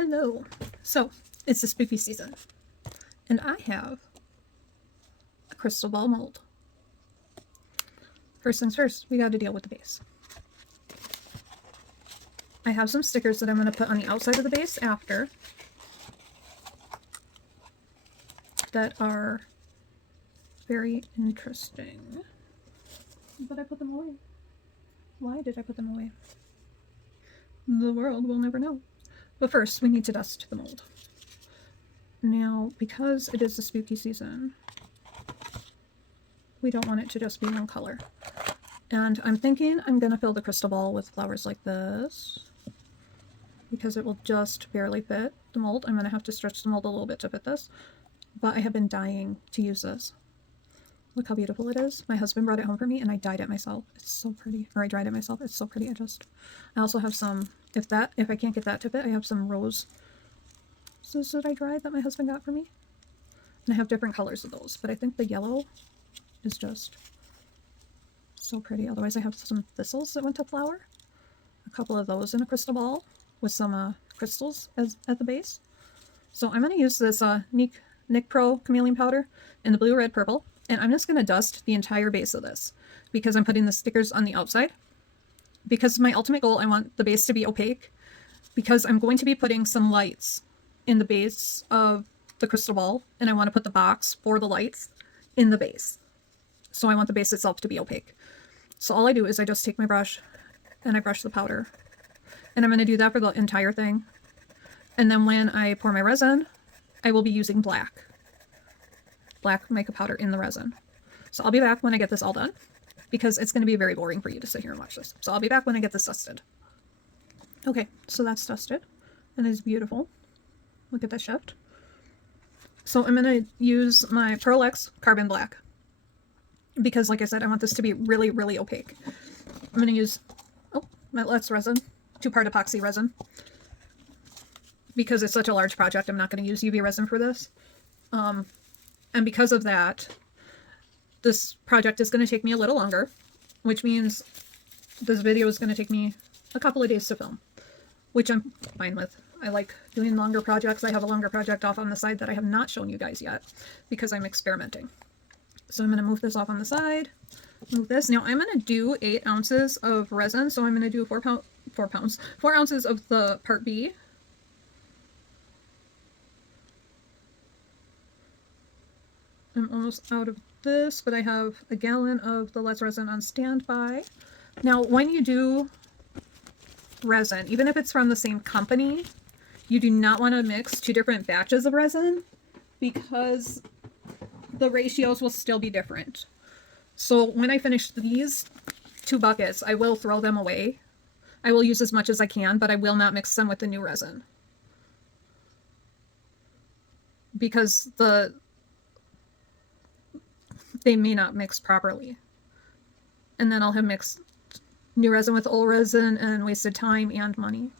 Hello. So, it's the spooky season, and I have a crystal ball mold. First things first, we got to deal with the base. I have some stickers that I'm going to put on the outside of the base after that are very interesting. But I put them away. Why did I put them away? The world will never know. But first, we need to dust the mold. Now, because it is the spooky season, we don't want it to just be one color. And I'm thinking I'm going to fill the crystal ball with flowers like this, because it will just barely fit the mold. I'm going to have to stretch the mold a little bit to fit this, but I have been dying to use this. Look how beautiful it is. My husband brought it home for me and I dyed it myself. It's so pretty. Or I dried it myself. It's so pretty. I also have some, if I can't get that to fit, I have some roses that I dried that my husband got for me. And I have different colors of those, but I think the yellow is just so pretty. Otherwise I have some thistles that went to flower. A couple of those in a crystal ball with some crystals at the base. So I'm going to use this Nick Pro Chameleon Powder in the blue, red, purple. And I'm just going to dust the entire base of this because I'm putting the stickers on the outside. Because my ultimate goal, I want the base to be opaque because I'm going to be putting some lights in the base of the crystal ball, and I want to put the box for the lights in the base. So I want the base itself to be opaque. So all I do is I just take my brush and I brush the powder. And I'm going to do that for the entire thing. And then when I pour my resin, I will be using black mica powder in the resin. So I'll be back when I get this all done because it's going to be very boring for you to sit here and watch this. So I'll be back when I get this dusted. Okay, so that's dusted and it's beautiful. Look at that shift. So I'm going to use my Pearl X Carbon Black because, like I said, I want this to be really, really opaque. I'm going to use my Let's resin, 2-part epoxy resin. Because it's such a large project, I'm not going to use UV resin for this. And because of that, this project is going to take me a little longer, which means this video is going to take me a couple of days to film, which I'm fine with. I like doing longer projects. I have a longer project off on the side that I have not shown you guys yet because I'm experimenting. So I'm going to move this off on the side, move this. Now I'm going to do 8 ounces of resin. So I'm going to do 4 ounces of the part B. I'm almost out of this, but I have a gallon of the Let's resin on standby. Now, when you do resin, even if it's from the same company, you do not want to mix 2 different batches of resin because the ratios will still be different. So when I finish these 2 buckets, I will throw them away. I will use as much as I can, but I will not mix them with the new resin because they may not mix properly. And then I'll have mixed new resin with old resin and wasted time and money.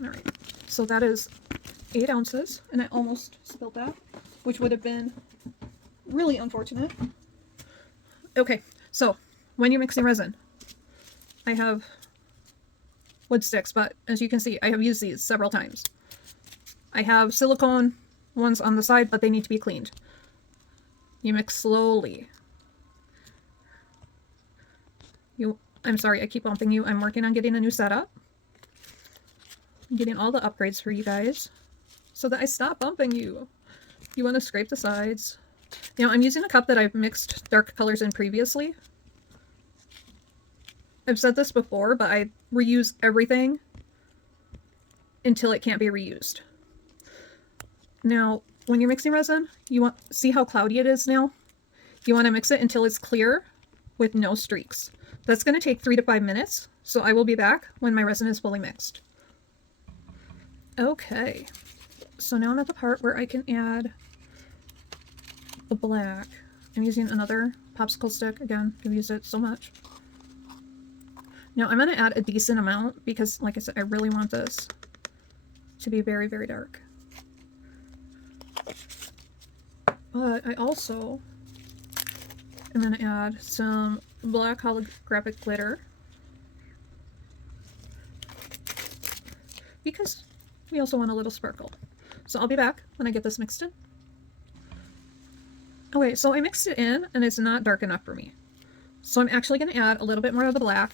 All right, so that is 8 ounces, and I almost spilled that, which would have been really unfortunate. Okay, so when you're mixing resin, I have wood sticks, but as you can see, I have used these several times. I have silicone ones on the side, but they need to be cleaned. You mix slowly. I'm sorry, I keep bumping you. I'm working on getting a new setup. I'm getting all the upgrades for you guys so that I stop bumping you. You want to scrape the sides. Now, I'm using a cup that I've mixed dark colors in previously. I've said this before, but I reuse everything until it can't be reused. Now, when you're mixing resin, see how cloudy it is now? You want to mix it until it's clear with no streaks. That's going to take 3 to 5 minutes, so I will be back when my resin is fully mixed. Okay, so now I'm at the part where I can add the black. I'm using another popsicle stick. Again, I've used it so much. Now I'm going to add a decent amount because, like I said, I really want this to be very, very dark. But I also am going to add some black holographic glitter because we also want a little sparkle. So I'll be back when I get this mixed in. Okay, so I mixed it in and it's not dark enough for me. So I'm actually going to add a little bit more of the black.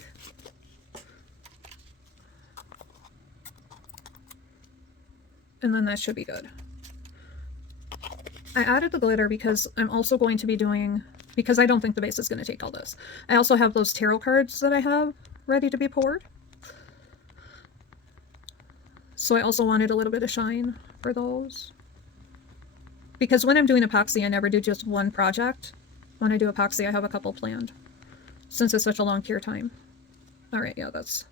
And then that should be good. I added the glitter because I'm also going to be doing, because I don't think the base is going to take all this. I also have those tarot cards that I have ready to be poured. So I also wanted a little bit of shine for those. Because when I'm doing epoxy, I never do just one project. When I do epoxy, I have a couple planned. Since it's such a long cure time. Alright, yeah, that's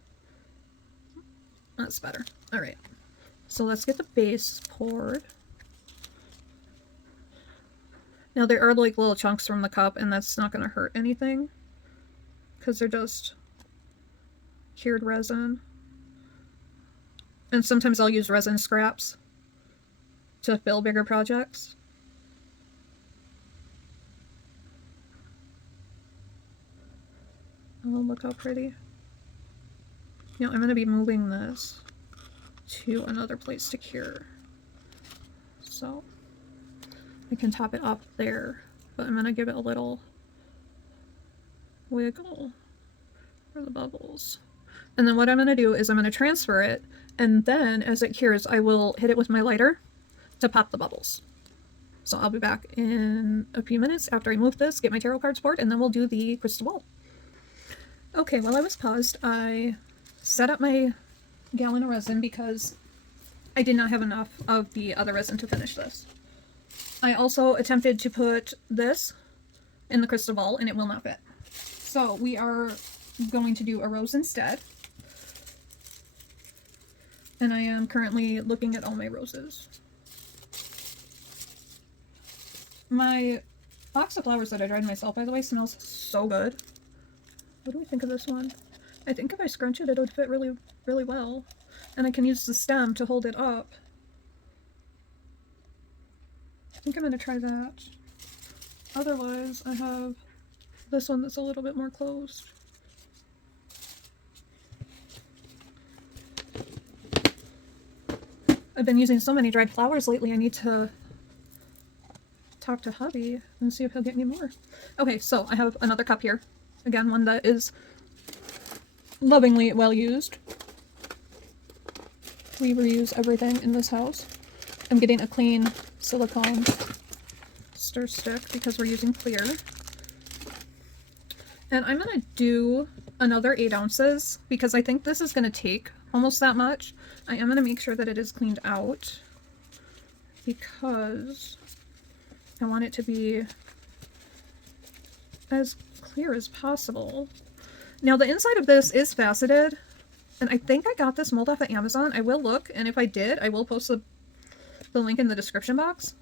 better. Alright. So let's get the base poured. Now there are like little chunks from the cup, and that's not going to hurt anything. Because they're just cured resin. And sometimes I'll use resin scraps to fill bigger projects. Oh, look how pretty. Now I'm going to be moving this to another place to cure. So I can top it up there, but I'm going to give it a little wiggle for the bubbles. And then what I'm going to do is I'm going to transfer it, and then as it cures, I will hit it with my lighter to pop the bubbles. So I'll be back in a few minutes after I move this, get my tarot cards poured, and then we'll do the crystal ball. Okay, while I was paused, I set up my gallon of resin because I did not have enough of the other resin to finish this. I also attempted to put this in the crystal ball, and it will not fit. So we are going to do a rose instead. And I am currently looking at all my roses. My box of flowers that I dried myself, by the way, smells so good. What do we think of this one? I think if I scrunch it, it would fit really, really well. And I can use the stem to hold it up. I think I'm going to try that. Otherwise, I have this one that's a little bit more closed. I've been using so many dried flowers lately, I need to talk to hubby and see if he'll get me more. Okay, so I have another cup here. Again, one that is lovingly well used. We reuse everything in this house. I'm getting a clean silicone stir stick because we're using clear. And I'm going to do another 8 ounces because I think this is going to take almost that much. I am going to make sure that it is cleaned out because I want it to be as clear as possible. Now the inside of this is faceted, and I think I got this mold off of Amazon. I will look, and if I did, I will post the link in the description box.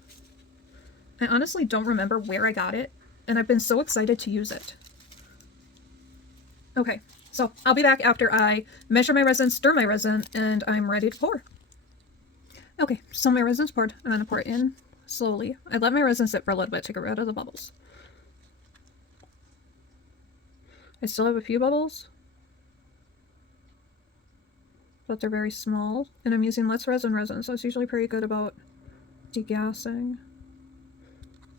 I honestly don't remember where I got it, and I've been so excited to use it. Okay, so I'll be back after I measure my resin, stir my resin, and I'm ready to pour. Okay, so my resin's poured. I'm going to pour it in slowly. I let my resin sit for a little bit to get rid of the bubbles. I still have a few bubbles, but they're very small, and I'm using Let's resin, so it's usually pretty good about degassing.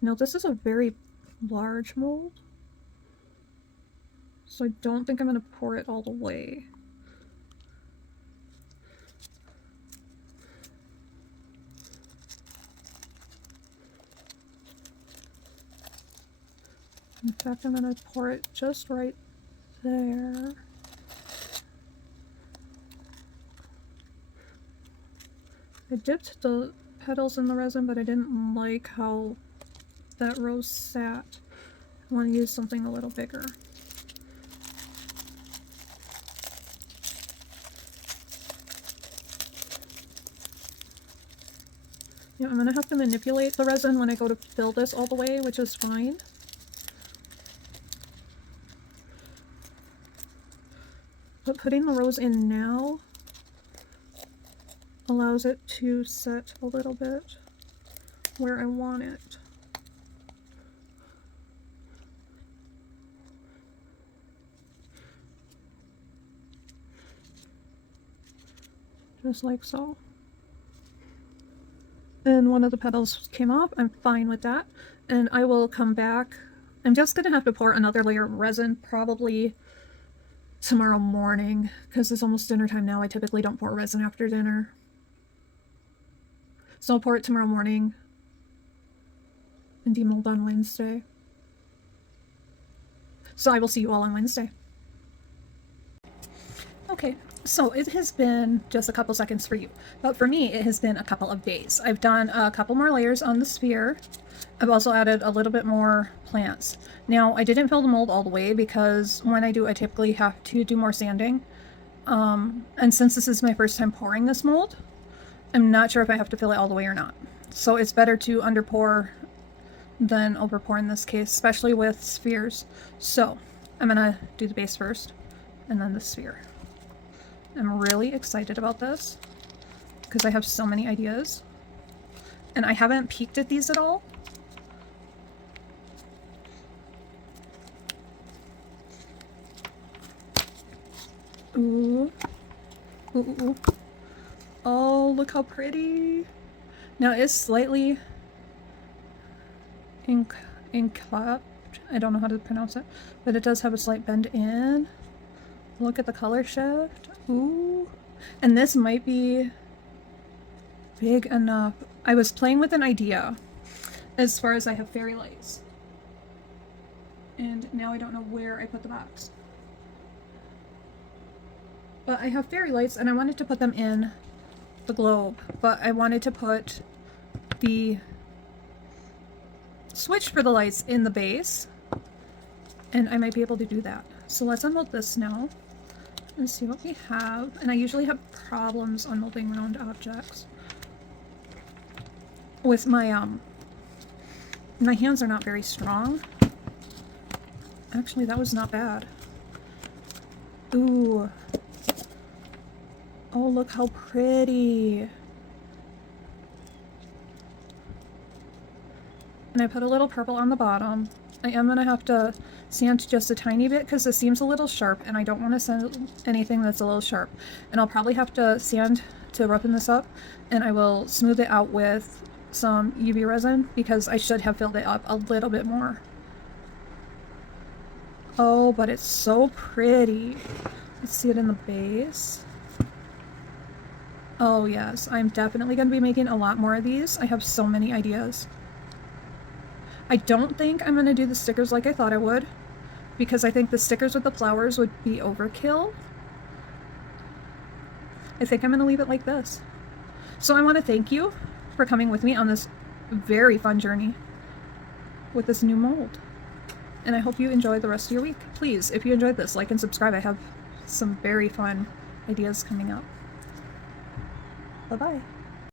Now this is a very large mold, so I don't think I'm going to pour it all the way. In fact, I'm going to pour it just right there. I dipped the petals in the resin, but I didn't like how that rose sat. I want to use something a little bigger. Yeah, I'm going to have to manipulate the resin when I go to fill this all the way, which is fine. But putting the rose in now allows it to set a little bit where I want it. Just like so. and one of the petals came off. I'm fine with that. And I will come back. I'm just going to have to pour another layer of resin probably tomorrow morning because it's almost dinner time now. I typically don't pour resin after dinner. So I'll pour it tomorrow morning and demold on Wednesday. So I will see you all on Wednesday. Okay, so it has been just a couple seconds for you, but for me it has been a couple of days. I've done a couple more layers on the sphere. I've also added a little bit more plants. Now I didn't fill the mold all the way because when I do, I typically have to do more sanding. And since this is my first time pouring this mold, I'm not sure if I have to fill it all the way or not. So it's better to under pour than over pour in this case, especially with spheres. So I'm gonna do the base first and then the sphere. I'm really excited about this because I have so many ideas and I haven't peeked at these at all. Ooh. Ooh, ooh, ooh. Oh, look how pretty. Now it's slightly inclined. I don't know how to pronounce it, but it does have a slight bend in. Look at the color shift. Ooh. And this might be big enough. I was playing with an idea as far as I have fairy lights. And now I don't know where I put the box. But I have fairy lights and I wanted to put them in the globe, but I wanted to put the switch for the lights in the base, and I might be able to do that. So let's unmold this now and see what we have. And I usually have problems unmolding round objects. With my my hands are not very strong. Actually, that was not bad. Ooh. Oh, look how pretty. And I put a little purple on the bottom. I am going to have to sand just a tiny bit because this seems a little sharp and I don't want to sand anything that's a little sharp. And I'll probably have to sand to roughen this up, and I will smooth it out with some UV resin because I should have filled it up a little bit more. Oh, but it's so pretty. Let's see it in the base. Oh yes, I'm definitely going to be making a lot more of these. I have so many ideas. I don't think I'm going to do the stickers like I thought I would, because I think the stickers with the flowers would be overkill. I think I'm going to leave it like this. So I want to thank you for coming with me on this very fun journey with this new mold. And I hope you enjoy the rest of your week. Please, if you enjoyed this, like and subscribe. I have some very fun ideas coming up. Bye-bye.